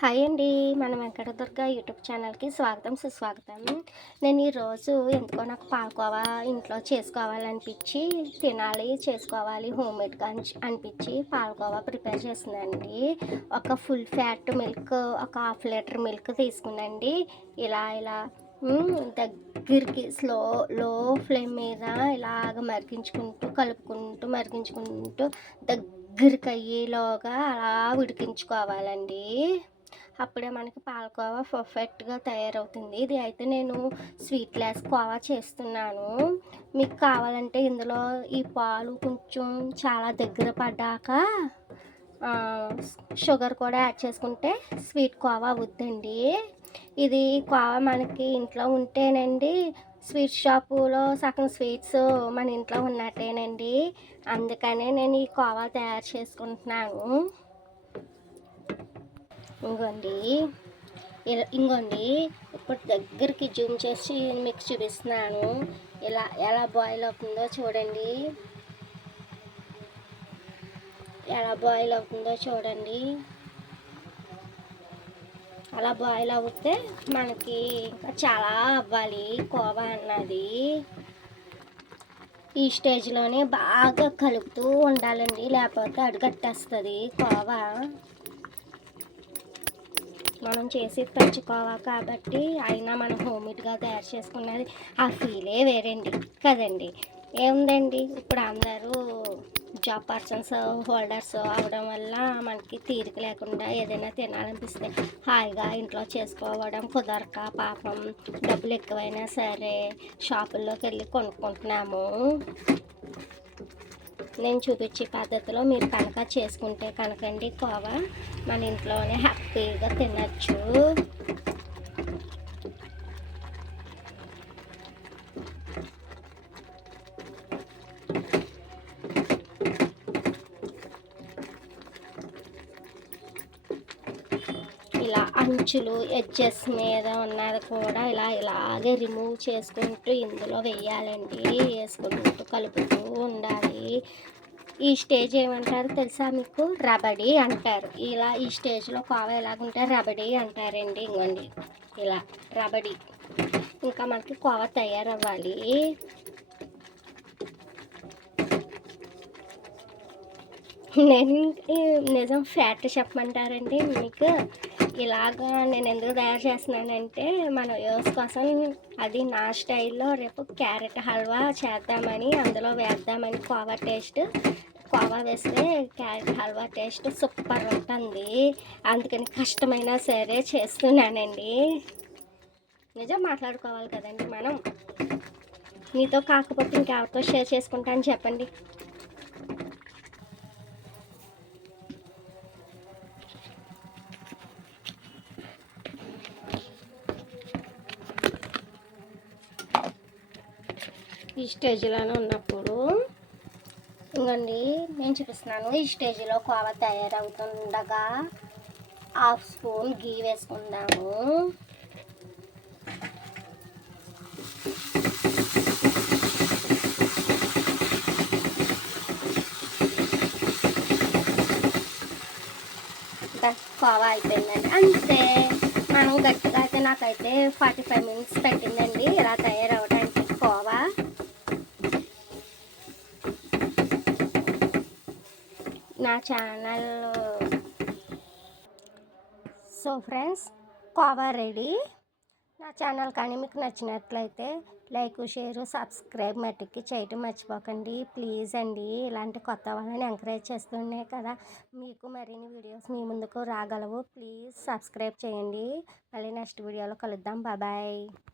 Hi అండి. మన Venkata Durga YouTube ఛానల్కి స్వాగతం సుస్వాగతం. నేను ఈరోజు ఎందుకో నాకు పాలకోవా ఇంట్లో చేసుకోవాలనిపించి చేసుకోవాలి హోమ్మేడ్గా అనిపించి పాలకోవా ప్రిపేర్ చేసిందండి. ఒక ఫుల్ ఫ్యాట్ మిల్క్ ఒక హాఫ్ లీటర్ మిల్క్ తీసుకునండి. ఇలా దగ్గరికి లో ఫ్లేమ్ మీద ఇలాగ మరిగించుకుంటూ దగ్గరికి అయ్యేలోగా అలా ఉడికించుకోవాలండి. అప్పుడే మనకి పాలకోవా పర్ఫెక్ట్గా తయారవుతుంది. ఇది అయితే నేను స్వీట్లెస్ కోవా చేస్తున్నాను. మీకు కావాలంటే ఇందులో ఈ పాలు కొంచెం చాలా దగ్గర పడ్డాక షుగర్ కూడా యాడ్ చేసుకుంటే స్వీట్ కోవా అవుద్దండి. ఇది కోవా మనకి ఇంట్లో ఉంటేనండి స్వీట్ షాపులో సగం స్వీట్స్ మన ఇంట్లో ఉన్నట్టేనండి. అందుకనే నేను ఈ కోవా తయారు చేసుకుంటున్నాను. ఇంకోండి ఇప్పుడు దగ్గరికి జూమ్ చేసి మీకు చూపిస్తున్నాను. ఎలా బాయిల్ అవుతుందో చూడండి. అలా బాయిల్ అవుతే మనకి ఇంకా చాలా అవ్వాలి కోవా అన్నది. ఈ స్టేజ్లోనే బాగా కలుపుతూ ఉండాలండి, లేకపోతే అడుగట్టేస్తుంది కోవా. మనం చేసి పెంచుకోవా కాబట్టి అయినా మనం హోమ్మేడ్గా తయారు చేసుకున్నది ఆ ఫీలే వేరండి కదండి. ఏముందండి, ఇప్పుడు అందరూ జాబ్ పర్సన్స్ హోల్డర్స్ అవడం వల్ల మనకి తీరిక లేకుండా ఏదైనా తినాలనిపిస్తే హాయిగా ఇంట్లో చేసుకోవడం కుదరక పాపం డబ్బులు ఎక్కువైనా సరే షాపుల్లోకి వెళ్ళి కొనుక్కుంటున్నాము. నేను చూపించే పద్ధతిలో మీరు కనుక చేసుకుంటే కనుకండి కోవా మన ఇంట్లోనే హ్యాపీగా తినచ్చు. ఇలా అంచులు ఎడ్జెస్ మీద ఉన్నది కూడా ఇలాగే రిమూవ్ చేసుకుంటూ ఇందులో వేయాలండి. వేసుకుంటూ కలుపుతూ ఉండాలి. ఈ స్టేజ్ ఏమంటారు తెలుసా మీకు? రబడీ అంటారు. ఈ స్టేజ్లో కోవా ఎలాగుంటే రబడీ అంటారండి. ఇంకోండి ఇలా రబడీ. ఇంకా మనకి కోవా తయారవ్వాలి. నేను నిజం ఫ్యాట్ చెప్పమంటారండి మీకు. ఇలాగా నేను ఎందుకు తయారు చేస్తున్నానంటే మన వ్యూస్ కోసం, అది నా స్టైల్లో రేపు క్యారెట్ హల్వా చేద్దామని, అందులో వేద్దామని కోవా వేస్తే క్యారెట్ హల్వా టేస్ట్ సూపర్ ఉంటుంది. అందుకని కష్టమైనా సరే చేస్తున్నానండి. నిజం మాట్లాడుకోవాలి కదండి మనం. మీతో కాకపోతే ఇంకెవరితో షేర్ చేసుకుంటాను చెప్పండి. ఈ స్టేజ్లోనే ఉన్నప్పుడు ఇంకండి నేను చూపిస్తున్నాను. ఈ స్టేజ్లో కోవా తయారవుతుండగా హాఫ్ స్పూన్ గీ వేసుకుందాము. కోవా అయిపోయిందండి, అంతే. మనం గట్టిగా అయితే నాకైతే 45 మినిట్స్ పెట్టిందండి ఇలా తయారవడానికి కోవా. నా channel so friends, khoa ready. నా ఛానల్ కానీ మీకు నచ్చినట్లయితే లైక్ షేర్ సబ్స్క్రైబ్ మట్టికి చేయటం మర్చిపోకండి ప్లీజ్ అండి. ఇలాంటి కొత్త వాళ్ళని ఎంకరేజ్ చేస్తున్నాయి కదా, మీకు మరిన్ని వీడియోస్ మీ ముందుకు రాగలవు. ప్లీజ్ సబ్స్క్రైబ్ చేయండి. మళ్ళీ నెక్స్ట్ వీడియోలో కలుద్దాం. బాయ్.